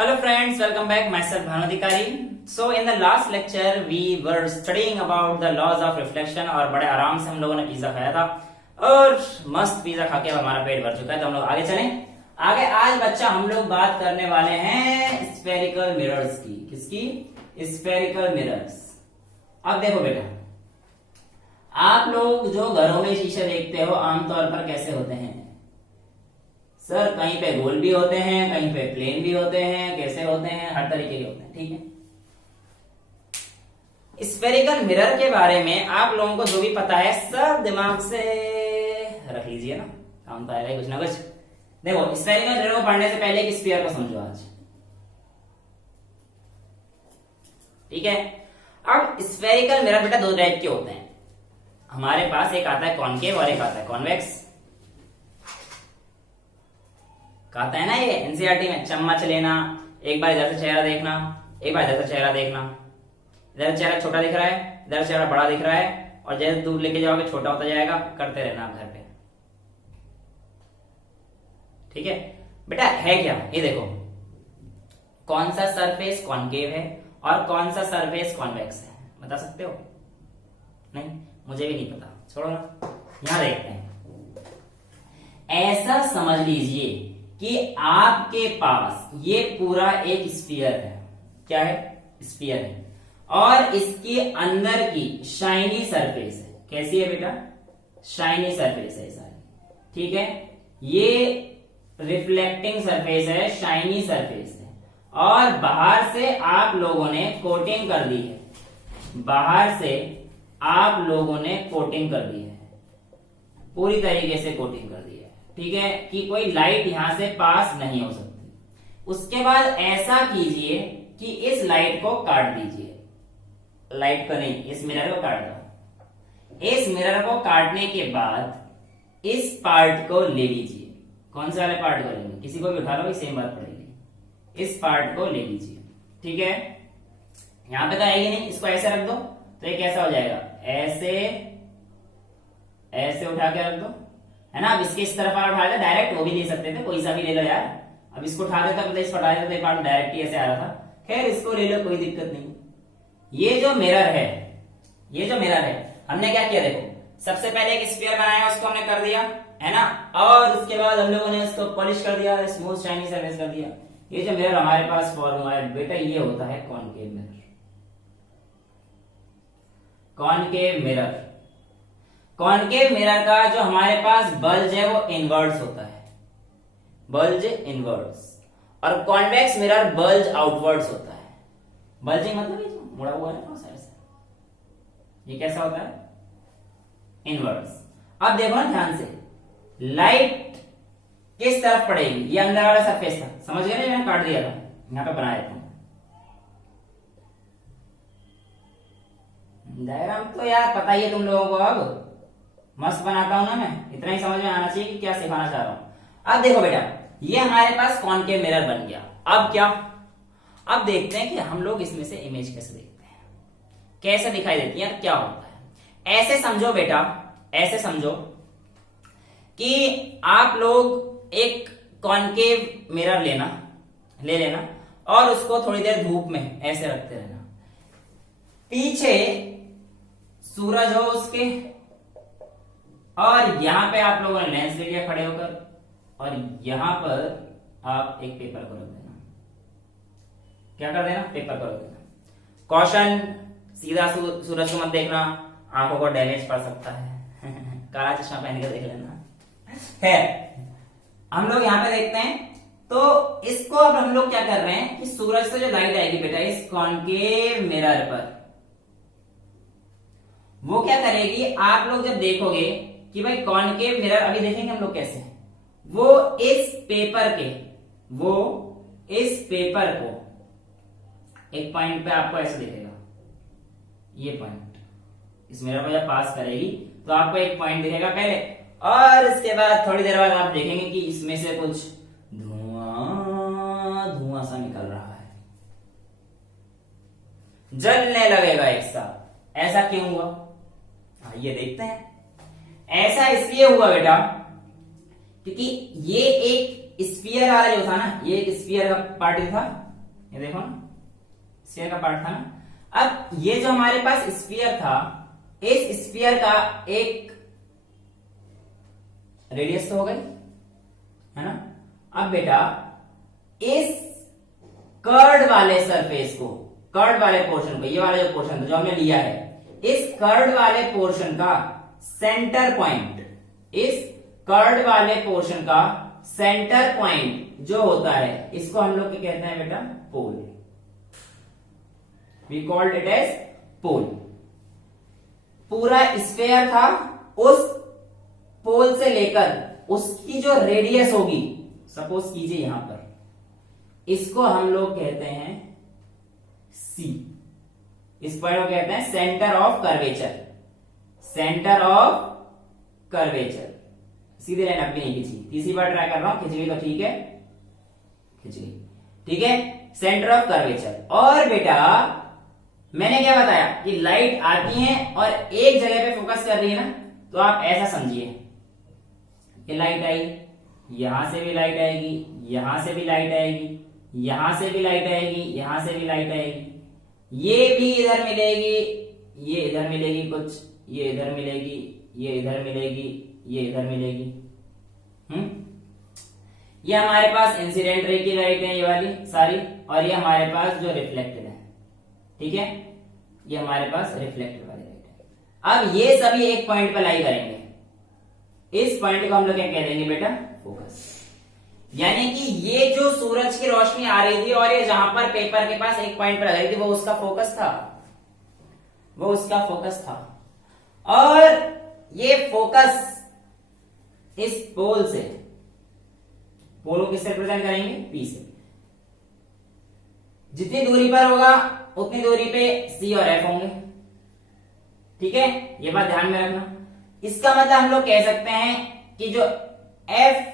Hello friends, welcome back. Myself Bhanu Adhikari. So in the last lecture we were studying about the laws of reflection और बड़े आराम से हम लोगों ने पिज्जा खाया था और मस्त पिज्जा खा के हमारा पेट भर चुका है। तो हम लोग आगे चलें। आगे आज बच्चा हम लोग बात करने वाले हैं स्फेरिकल मिरर्स की। किसकी? Spherical mirrors. अब देखो बेटा, आप लोग जो घरों में शीशे देखते हो आमतौर पर कैसे होते हैं सर? कहीं पे गोल भी होते हैं, कहीं पे प्लेन भी होते हैं, कैसे होते हैं, हर तरीके के होते हैं। ठीक है, स्फेरिकल मिरर के बारे में आप लोगों को जो भी पता है सब दिमाग से रख लीजिए ना, काम तो आएगा कुछ ना कुछ। देखो, स्फेरिकल मिरर को पढ़ने से पहले एक स्फीयर को समझो आज। ठीक है, अब स्फेरिकल मिरर बेटा दो टाइप के होते हैं हमारे पास। एक आता है कॉनकेव और एक आता है कॉन्वेक्स। कहता है ना ये एनसीईआरटी में, चम्मच लेना, एक बार इधर से चेहरा देखना, एक बार इधर से चेहरा देखना। इधर चेहरा छोटा दिख रहा है, इधर चेहरा बड़ा दिख रहा है, और जैसे दूर लेके जाओगे छोटा होता जाएगा। करते रहना घर पे। ठीक है बेटा, है क्या ये देखो, कौन सा सरफेस कॉनकेव है और कौन सा सरफेस कॉन्वेक्स है, बता सकते हो? नहीं, मुझे भी नहीं पता, छोड़ो ना। यहां देखते हैं। ऐसा समझ लीजिए कि आपके पास ये पूरा एक स्फीयर है। क्या है? स्फीयर है, और इसके अंदर की शाइनी सरफेस है। कैसी है बेटा? शाइनी सरफेस है सारी। ठीक है, ये रिफ्लेक्टिंग सरफेस है, शाइनी सरफेस है, और बाहर से आप लोगों ने कोटिंग कर दी है। बाहर से आप लोगों ने कोटिंग कर दी है, पूरी तरीके से कोटिंग कर दी है। ठीक है, कि कोई लाइट यहां से पास नहीं हो सकती। उसके बाद ऐसा कीजिए कि इस लाइट को काट दीजिए। लाइट को नहीं, इस मिरर को काट दो। इस मिरर को काटने के बाद इस पार्ट को ले लीजिए। कौन से वाले पार्ट को लेंगे? किसी को भी उठा लो, सेम बात पड़ेगी। इस पार्ट को ले लीजिए। ठीक है, यहां पे तो आएगी नहीं, इसको ऐसे रख दो तो ये कैसा हो जाएगा? ऐसे ऐसे उठा के रख दो, है ना। अब इसके इस तरफ उठा ले, डायरेक्ट वो भी ले सकते थे, कोई सा भी ले लो यार। अब इसको उठा देता तो इस हटा देता, पार्ट डायरेक्ट ही ऐसे आ रहा था। खैर, इसको ले लो, कोई दिक्कत नहीं। ये जो मिरर है, ये जो मिरर है, हमने क्या किया देखो, सबसे पहले एक स्फीयर बनाया, उसको हमने कर दिया, है ना। और उसके बाद हम लोगों ने उसको पॉलिश कर दिया, स्मूथ शाइनी सरफेस कर दिया। ये जो मिरर हमारे पास फॉर्म हुआ है बेटा, ये होता है concave mirror. Concave mirror, concave mirror का जो हमारे पास बल्ज है वो इनवर्ड्स होता है, बल्ज इनवर्ड्स। और कॉन्वेक्स मिरर बल्ज आउटवर्ड्स होता है। बल्जिंग मतलब ये जो मुड़ा हुआ है ना साइड से, ये कैसा होता है? इनवर्ड्स। अब देखो ना ध्यान से, लाइट किस तरफ पड़ेगी? ये अंदर वाला सरफेस था, समझ गए ना, मैंने काट दिया था, यहां पे बना देता हूं डायग्राम। तो यार पता ही है तुम लोगों को, अब मस्त बनाता हूं ना मैं, इतना ही समझ में आना चाहिए कि क्या सिखाना चाह रहा हूं। अब देखो बेटा, ये हमारे पास कॉनकेव मिरर बन गया। अब क्या? अब देखते हैं कि हम लोग इसमें से इमेज कैसे देखते हैं, कैसे दिखाई देती है, क्या होता है। ऐसे समझो बेटा, ऐसे समझो कि आप लोग एक कॉनकेव मिरर ले लेना और उसको थोड़ी देर धूप में ऐसे रखते रहना। पीछे सूरज हो उसके, और यहां पे आप लोगों ने लेंस ले लिया खड़े होकर, और यहां पर आप एक पेपर को रख देना। क्या कर देना? पेपर को रख देना। कॉशन, सीधा सूरज को मत देखना, आंखों को डैमेज पड़ सकता है। काला चश्मा पहन के देख लेना। है, हम लोग यहां पे देखते हैं। तो इसको अब हम लोग क्या कर रहे हैं कि सूरज से जो लाइट आएगी बेटा इस कॉनकेव मिरर पर, वो क्या करेगी, आप लोग जब देखोगे कि भाई कॉनकेव मिरर, अभी देखेंगे हम लोग कैसे, वो इस पेपर को एक पॉइंट पे आपको ऐसे दिखेगा। ये पॉइंट इस मिरर को जब पास करेगी तो आपको एक पॉइंट दिखेगा पहले, और इसके बाद थोड़ी देर बाद आप देखेंगे कि इसमें से कुछ धुआं सा निकल रहा है, जलने लगेगा एक साथ। ऐसा क्यों हुआ? आइए देखते हैं। ऐसा इसलिए हुआ बेटा क्योंकि ये एक स्फीयर वाला जो था ना, ये एक स्फीयर का पार्टिकल था, ये देखो ना, स्फीयर का पार्ट था ना। अब ये जो हमारे पास स्फीयर था, इस स्फीयर का एक रेडियस तो हो गई, है ना। अब बेटा इस कर्ड वाले सरफेस को, कर्ड वाले पोर्शन को, ये वाला जो पोर्शन जो हमने लिया है, इस कर्ड वाले पोर्शन का सेंटर पॉइंट, इस कर्ड वाले पोर्शन का सेंटर पॉइंट जो होता है, इसको हम लोग क्या कहते हैं बेटा, पोल। वी कॉल्ड इट एज पोल। पूरा स्फीयर था, उस पोल से लेकर उसकी जो रेडियस होगी, सपोज कीजिए यहां पर, इसको हम लोग कहते हैं सी। इस पॉइंट को कहते हैं centre of curvature, centre of curvature. सीधे लाइन अपनी नहीं खींची, तीसरी बार ट्राई कर रहा हूं, खींच गई तो ठीक है, खींच गई, ठीक है, सेंटर ऑफ कर्वेचर। और बेटा मैंने क्या बताया कि लाइट आती है और एक जगह पे फोकस कर रही है ना, तो आप ऐसा समझिए कि लाइट आई, यहां से भी लाइट आएगी, यहां से भी लाइट आएगी, यहां से भी लाइट आएगी, यहां से भी लाइट आएगी, ये भी इधर मिलेगी, ये इधर मिलेगी कुछ, ये इधर मिलेगी, ये इधर मिलेगी, ये इधर मिलेगी। ये हमारे पास इंसिडेंट रे की लाइट है, ये वाली सारी, और ये हमारे पास जो रिफ्लेक्टेड है, ठीक है, ये हमारे पास रिफ्लेक्टेड वाली लाइट है। अब ये सभी एक पॉइंट पर लाई करेंगे, इस पॉइंट को हम लोग क्या कह देंगे बेटा, फोकस। यानी कि ये जो सूरज की रोशनी आ रही थी और ये जहां पर पेपर के पास एक पॉइंट पर लग रही थी, वो उसका फोकस था, वो उसका फोकस था। और ये फोकस इस पोल से, पोल को किससे रिप्रेजेंट करेंगे, पी से। जितनी दूरी पर होगा उतनी दूरी पे सी और एफ होंगे, ठीक है, ये बात ध्यान में रखना। इसका मतलब हम लोग कह सकते हैं कि जो F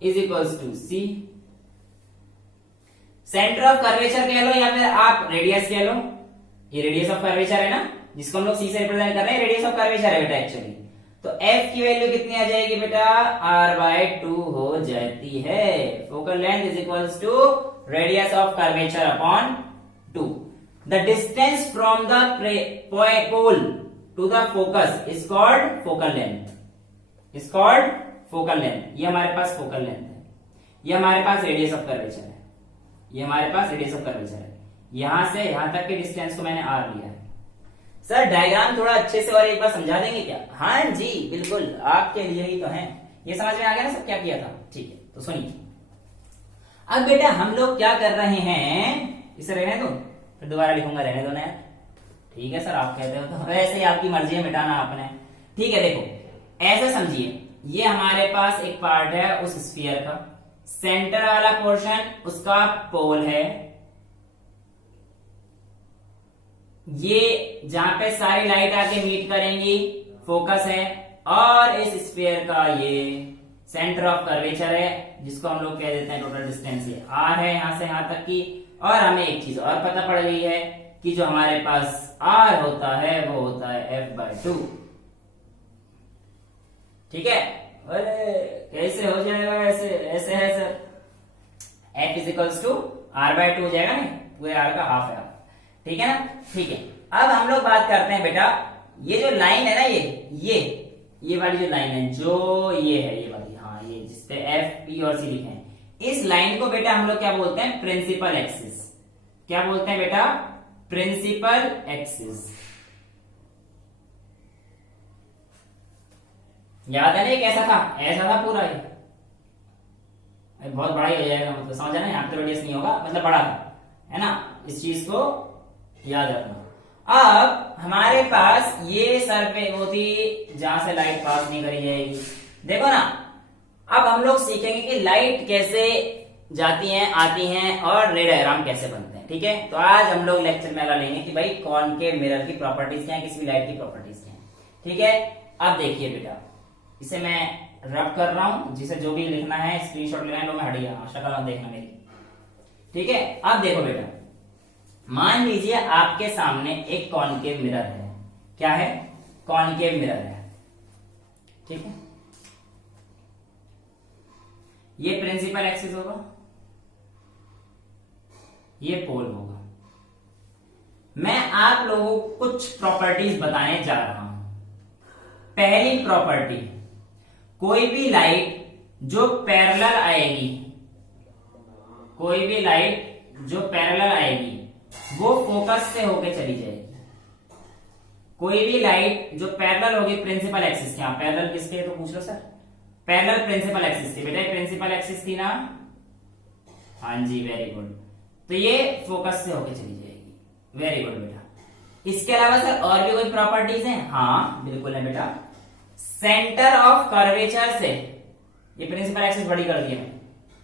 is equals to C, centre of curvature कह लो या फिर आप रेडियस कह लो, ये रेडियस ऑफ कर्वेचर है ना, जिसको हम लोग सी से रिप्रेजेंट कर रहे हैं, रेडियस ऑफ कर्वेचर है बेटा एक्चुअली। तो एफ की वैल्यू कितनी आ जाएगी बेटा, r/2 हो जाती है। Focal length is equals to radius of curvature upon 2। The distance from the pole to the focus is called focal length, is called focal length. ये हमारे पास फोकल लेंथ है, ये हमारे पास रेडियस ऑफ कर्वेचर है, ये हमारे पास रेडियस ऑफ कर्वेचर है। यहां से यहां तक के डिस्टेंस को मैंने r लिया है। सर डायग्राम थोड़ा अच्छे से और एक बार समझा देंगे क्या? हाँ जी बिल्कुल, आपके लिए ही तो है। ये समझ में आ गया ना सब क्या किया था? ठीक है, तो सुनिए। अब बेटा हम लोग क्या कर रहे हैं, इसे रहने दो, फिर दोबारा लिखूंगा, रहने दो ना यार। ठीक है सर, आप कहते हो तो वैसे ही आपकी मर्जी है, मिटाना आपने। ठीक है, देखो ऐसे समझिए, ये हमारे पास एक पार्ट है उस स्फीयर का, सेंटर वाला पोर्शन उसका पोल है, ये जहां पे सारी लाइट आके मीट करेंगी फोकस है, और इस स्फीयर का ये सेंटर ऑफ कर्वेचर है, जिसको हम लोग कह देते हैं टोटल डिस्टेंस ये r है यहां से यहां तक की। और हमें एक चीज और पता पड़ गई है कि जो हमारे पास r होता है वो होता है f/2। ठीक है, अरे कैसे हो जाएगा, ऐसे ऐसे है sir, f is equals to r/2 हो जाएगा ना, पूरे r का हाफ है। ठीक है ना, ठीक है। अब हम लोग बात करते हैं बेटा, ये जो लाइन है ना, ये वाली जो लाइन है, जो ये है ये वाली, हाँ ये जिसपे एफ पी और सी लिखे हैं, इस लाइन को बेटा हम लोग क्या बोलते हैं, प्रिंसिपल एक्सिस। क्या बोलते हैं बेटा, प्रिंसिपल एक्सिस। याद है ना कैसा था, ऐसा था पूरा ये, बहुत बड़ा ही हो जाएगा, मतलब समझ ना, यहाँ पे रेडियस नहीं होगा, मतलब बड़ा था, है ना, इस चीज को याद रखना। अब हमारे पास ये सरफेस वो थी जहां से लाइट पास नहीं करी जाएगी। देखो ना, अब हम लोग सीखेंगे कि लाइट कैसे जाती हैं, आती हैं, और रे डायग्राम कैसे बनते हैं। ठीक है, तो आज हम लोग लेक्चर में लेंगे कि भाई कॉनकेव मिरर की प्रॉपर्टीज क्या है, किसी भी लाइट की प्रॉपर्टीज क्या है। ठीक है, अब देखिए बेटा, इसे मैं रब कर रहा हूं, जिसे जो भी लिखना है स्क्रीनशॉट लेना है, तो मैं हटिया शक्ल देखना मेरी। ठीक है, अब देखो बेटा, मान लीजिए आपके सामने एक कॉनकेव मिरर है। क्या है, कॉनकेव मिरर है। ठीक है, ये प्रिंसिपल एक्सिस होगा, ये पोल होगा। मैं आप लोगों को कुछ प्रॉपर्टीज बताने जा रहा हूं। पहली प्रॉपर्टी, कोई भी लाइट जो पैरेलल आएगी, कोई भी लाइट जो पैरेलल आएगी वो फोकस से होके चली जाएगी। कोई भी लाइट जो पैरेलल होगी प्रिंसिपल एक्सिस के, पैरेलल किसके तो पूछ लो सर, पैरेलल प्रिंसिपल एक्सिस की। बेटा प्रिंसिपल एक्सिस थी ना, हाँ जी वेरी गुड, तो ये फोकस से होके चली जाएगी। वेरी गुड बेटा। इसके अलावा सर और भी कोई प्रॉपर्टीज हैं? हाँ बिल्कुल है बेटा। सेंटर ऑफ कर्वेचर से, ये प्रिंसिपल एक्सिस बड़ी कर दी है,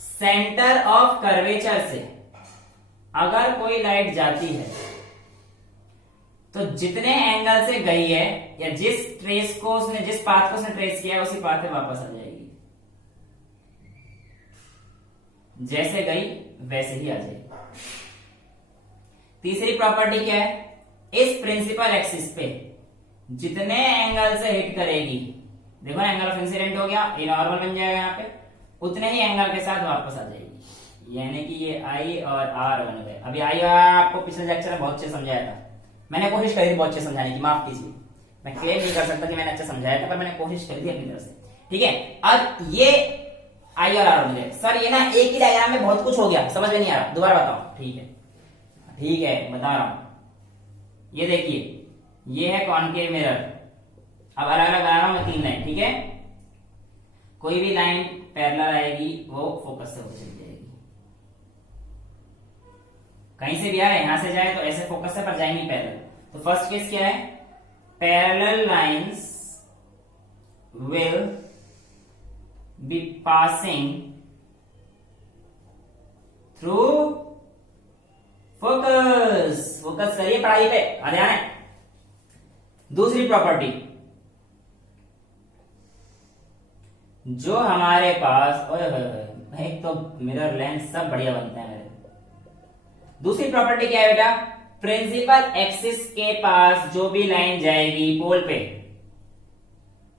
सेंटर ऑफ कर्वेचर से अगर कोई लाइट जाती है तो जितने एंगल से गई है या जिस ट्रेस को उसने, जिस पाथ को उसने ट्रेस किया है उसी पाथ पे वापस आ जाएगी। जैसे गई वैसे ही आ जाएगी। तीसरी प्रॉपर्टी क्या है? इस प्रिंसिपल एक्सिस पे जितने एंगल से हिट करेगी, देखो एंगल ऑफ इंसिडेंट हो गया, ये नॉर्मल बन जाएगा यहाँ पे, उतने ही एंगल के साथ वापस आ जाएगी। यानी कि ये आई और आर बन गए। अभी आई और आर आपको पिछले लेक्चर में बहुत अच्छे समझाया था, मैंने कोशिश करी थी बहुत अच्छे समझाने की, माफ कीजिए, मैं क्लेम नहीं कर सकता कि मैंने अच्छा समझाया था, पर मैंने कोशिश करी थी अपनी तरफ से। ठीक है, अब ये आई और आर बन गए। सर ये ना एक ही डायग्राम में बहुत कुछ हो गया, समझ में नहीं आ रहा, दोबारा बताओ। ठीक है ठीक है बता रहा हूं। ये देखिए ये है कॉनकेव मिरर, अब अलग अलग बना रहा हूं मैं 3 लाइन। ठीक है, कोई भी लाइन पैरेलल आएगी वो फोकस से होकर चली जाएगी। कहीं से भी आए, यहां से जाए तो ऐसे फोकस से, पर जाएंगी पैरेलल। तो फर्स्ट केस क्या है? Parallel lines will be passing through focus. Focus करिए पढ़ाई पे, ध्यान है। दूसरी प्रॉपर्टी, जो हमारे पास, ओए एक तो मिरर लेंस सब बढ़िया बनते हैं मेरे। दूसरी प्रॉपर्टी क्या है बेटा? प्रिंसिपल एक्सिस के पास जो भी लाइन जाएगी पोल पे,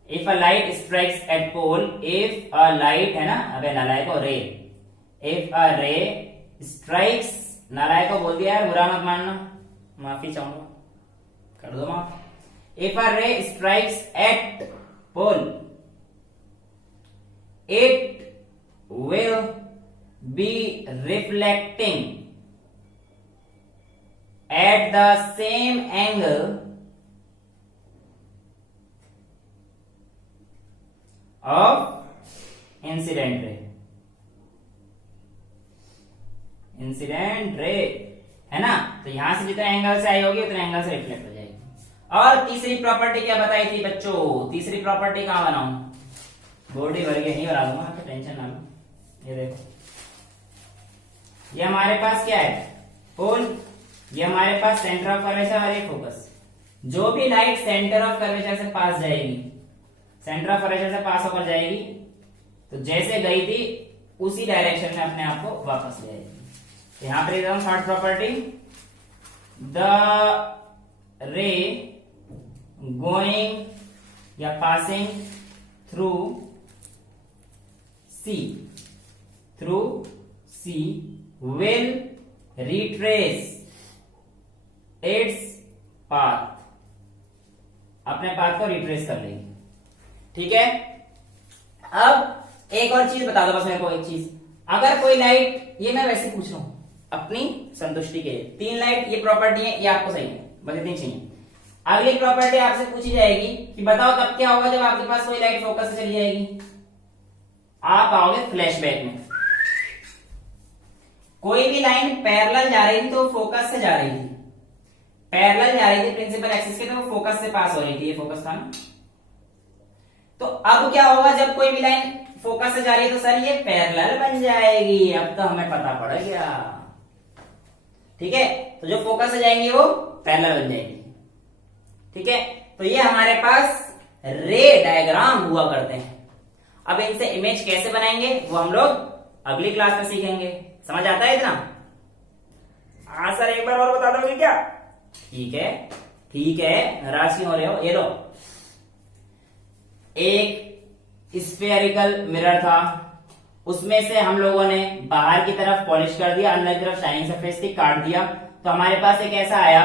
if a light strikes at pole, if a light है ना, अबे नालायक को रे, इफ अ रे स्ट्राइक्स, नालायक को बोल दिया यार, बुरा मत मानना, माफी चाहूंगा, कर दो माफ। If a ray strikes at pole, it will be reflecting at the same angle of incident ray। Incident ray है ना, तो यहां से जितने एंगल से आई होगी उतने एंगल से रिफ्लेक्ट हो जाएगी। और तीसरी प्रॉपर्टी क्या बताई थी बच्चों? तीसरी प्रॉपर्टी कहां बनाऊं? बोर्ड ही भर गया, नहीं बना दूंगा, तो टेंशन ना लो। ये देखो, ये हमारे पास क्या है? पोल, ये हमारे पास सेंटर ऑफ कर्वेचर और ये फोकस। जो भी लाइट सेंटर ऑफ कर्वेचर से पास जाएगी, सेंटर ऑफ कर्वेचर से पास होकर जाएगी, तो जैसे गई थी उसी डायरेक्शन में अपने आप को वापस ले आएगी। तो यहां पर एकदम third property, the ray going या passing through C will retrace its path, अपने पाथ को रिट्रेस कर लेगी। ठीक है, अब एक और चीज बता दो बस मेरे को, एक चीज, अगर कोई लाइट, ये मैं वैसे पूछ रहा हूं अपनी संतुष्टि के लिए, 3 लाइट ये प्रॉपर्टी है, ये आपको सही है, बस इतनी चाहिए। अगली प्रॉपर्टी आपसे पूछी जाएगी कि बताओ तब क्या होगा जब आपके पास कोई लाइट फोकस से चली जाएगी? आप आओगे फ्लैशबैक में। कोई भी लाइन पैरेलल जा रही थी तो फोकस से जा रही थी, पैरेलल जा रही थी प्रिंसिपल एक्सिस के, तो वो फोकस से पास हो रही थी, ये फोकस था ना। तो अब क्या होगा जब कोई भी लाइन फोकस से जा रही है? तो सर ये पैरेलल बन जाएगी। अब तो हमें पता पड़ गया। ठीक है, तो जो फोकस से जाएंगी वो पैरेलल बन जाएगी। ठीक है, तो ये हमारे पास रे डायग्राम हुआ करते हैं। अब इनसे इमेज कैसे बनाएंगे वो हम लोग अगली क्लास में सीखेंगे। समझ आता है इतना? हाँ सर, एक बार और बता दोगे क्या? ठीक है ठीक है, नाराज क्यों हो रहे हो? ये लो, एक स्फेरिकल मिरर था, उसमें से हम लोगों ने बाहर की तरफ पॉलिश कर दिया, अंदर की तरफ शाइनिंग सरफेस थी, काट दिया, तो हमारे पास एक ऐसा आया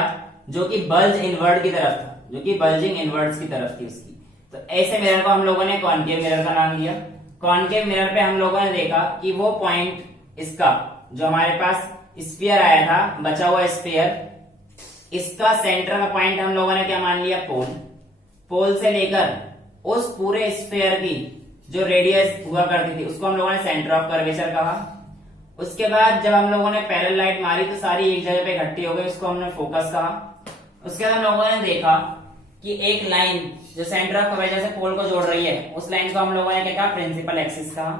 जो कि बल्ज इनवर्ड की तरफ था, जो कि बल्जिंग इनवर्ड्स की तरफ थी उसकी। तो ऐसे मिरर को हम लोगों ने कॉनकेव मिरर का नाम दिया। कॉनकेव मिरर पे हम लोगों ने देखा कि वो पॉइंट इसका जो हमारे पास स्फीयर आया था, बचा हुआ स्फीयर, इसका सेंटर का पॉइंट हम लोगों ने क्या मान लिया, पोल। पोल से लेकर उस पूरे स्फीयर की जो रेडियस हुआ करती थी उसको हम लोगों ने सेंटर ऑफ कर्वेचर कहा। उसके बाद जब हम लोगों ने पैरेलल लाइट मारी तो सारी एक जगह पे इकट्ठी हो गई, उसको हमने फोकस कहा। उसके बाद हम लोगों ने देखा कि एक लाइन जो सेंटर ऑफ कर्वेचर से पोल को जोड़ रही है, उस लाइन को हम लोगों ने क्या कहा, प्रिंसिपल एक्सिस कहा।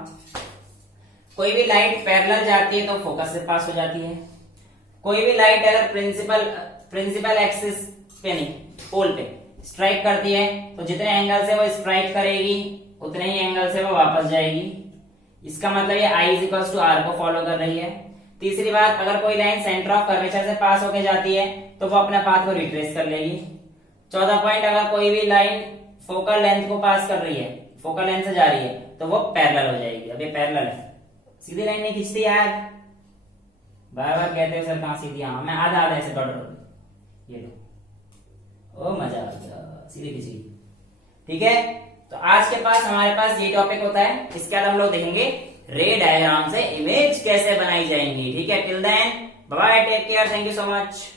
कोई भी लाइट पैरेलल जाती है तो फोकस से पास हो जाती है। कोई भी लाइट अगर प्रिंसिपल एक्सिस पे नहीं, पोल पे स्ट्राइक करती है तो जितने एंगल से वो स्ट्राइक करेगी उतने ही एंगल से वो वापस जाएगी। इसका मतलब ये I is equal to R को फॉलो कर रही है। तीसरी बात, अगर कोई लाइन सेंटर ऑफ कर्वेचर से पास होके जाती है तो वो अपने पाथ को रिट्रेस कर लेगी। चौथा पॉइंट, अगर कोई भी लाइन फोकल लेंथ को पास कर रही है, फोकल लेंथ से जा रही है, तो वो पैरेलल हो जाएगी। अब ये पैरेलल है, सीधी लाइन नहीं खींचती यार, बार बार कहते हो सर कहां सीधी, हाँ मैं आधा आधा ऐसे डॉट, ये लो, ओ मजा आ गया, सीधी खींची। ठीक है, तो आज के पास हमारे पास ये टॉपिक होता है। इसके बाद हम लोग देखेंगे रे डायग्राम से इमेज कैसे बनाई जाएंगी। ठीक है, till then bye bye, take care, thank you so much.